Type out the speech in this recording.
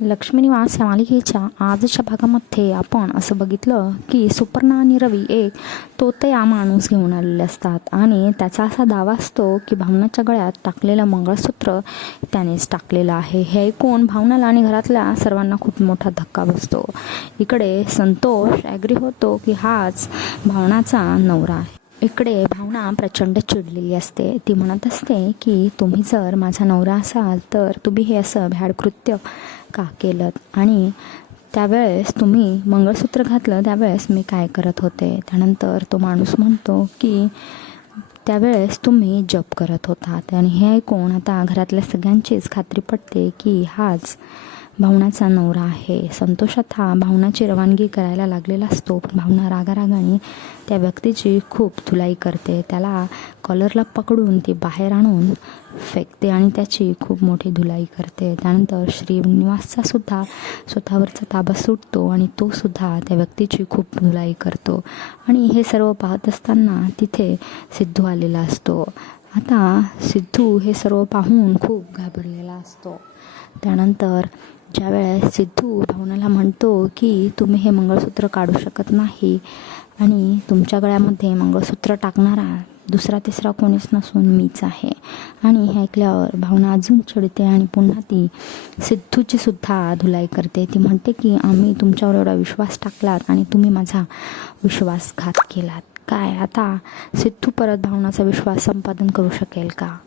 लक्ष्मीनिवास या मालिकेच्या आजच्या भागामध्ये आपण असं बघितलं की सुपर्णा आणि रवी एक तोतया माणूस घेऊन आलेले असतात. आणि त्याचा असा दावा असतो की भावनाच्या गळ्यात टाकलेलं मंगळसूत्र त्यानेच टाकलेलं आहे. हे ऐकून भावनाला आणि घरातल्या सर्वांना खूप मोठा धक्का बसतो. इकडे संतोष ॲग्री होतो की हाच भावनाचा नवरा आहे. इकडे भावना प्रचंड चिडलेली असते. ती म्हणत असते की तुम्ही जर माझा नवरा असाल तर तुम्ही हे असं भ्याड कृत्य का केलं आणि त्यावेळेस तुम्ही मंगळसूत्र घातलं त्यावेळेस मी काय करत होते? त्यानंतर तो माणूस म्हणतो की त्यावेळेस तुम्ही जप करत होतात. आणि हे ऐकून आता घरातल्या सगळ्यांचीच खात्री पडते की हाच भावनाचा नवरा आहे. संतोषात हा भावनाची रवानगी करायला लागलेला असतो. पण भावना रागारागाने त्या व्यक्तीची खूप धुलाई करते. त्याला कॉलरला पकडून ती बाहेर आणून फेकते आणि त्याची खूप मोठी धुलाई करते. त्यानंतर श्रीनिवासचा सुद्धा स्वतःवरचा ताबा सुटतो आणि तो सुद्धा त्या व्यक्तीची खूप धुलाई करतो. आणि हे सर्व पाहत असताना तिथे सिद्धू आलेला असतो. आता सिद्धू हे सर्व पाहून खूप घाबरलेला असतो. त्यानंतर ज्यावेळेस सिद्धू भावनाला म्हणतो की तुम्ही हे मंगळसूत्र काढू शकत नाही आणि तुमच्या गळ्यामध्ये मंगळसूत्र टाकणारा दुसरा तिसरा कोणीच नसून मीच आहे. आणि हे ऐकल्यावर भावना अजून चिडते आणि पुन्हा ती सिद्धूची सुद्धा धुलाई करते. ती म्हणते की आम्ही तुमच्यावर एवढा विश्वास टाकलात आणि तुम्ही माझा विश्वासघात केलात. काय? आता सिद्धू परत भावनाचा विश्वास संपादन करू शकेल का?